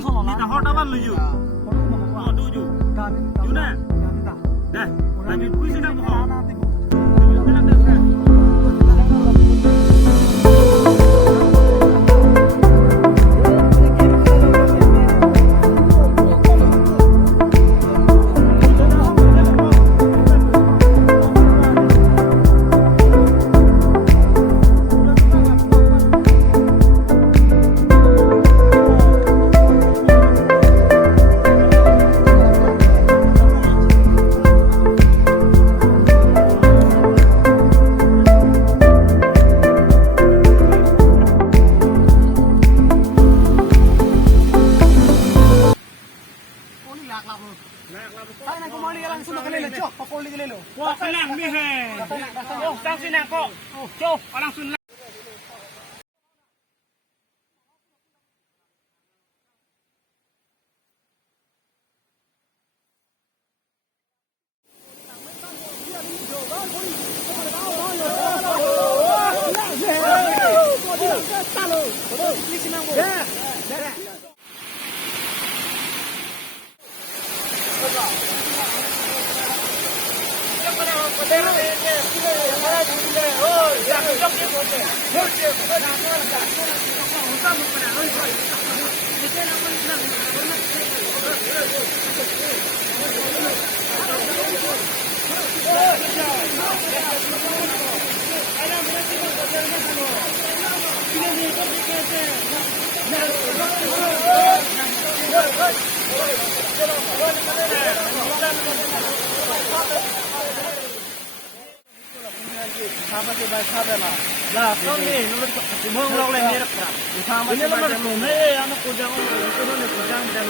Kita hot apa lu ju? Oh, tuju. Juna. Dah, lanjut puisi nak bohong. Wah, kelang ni he. Oh, sang sini kok. Coh, langsung. Apa sih bahasa apa lah? Lah, kau ni nomor semua orang lain ni rakam. Ini nomor belum. Anak kujang, turun kujang dan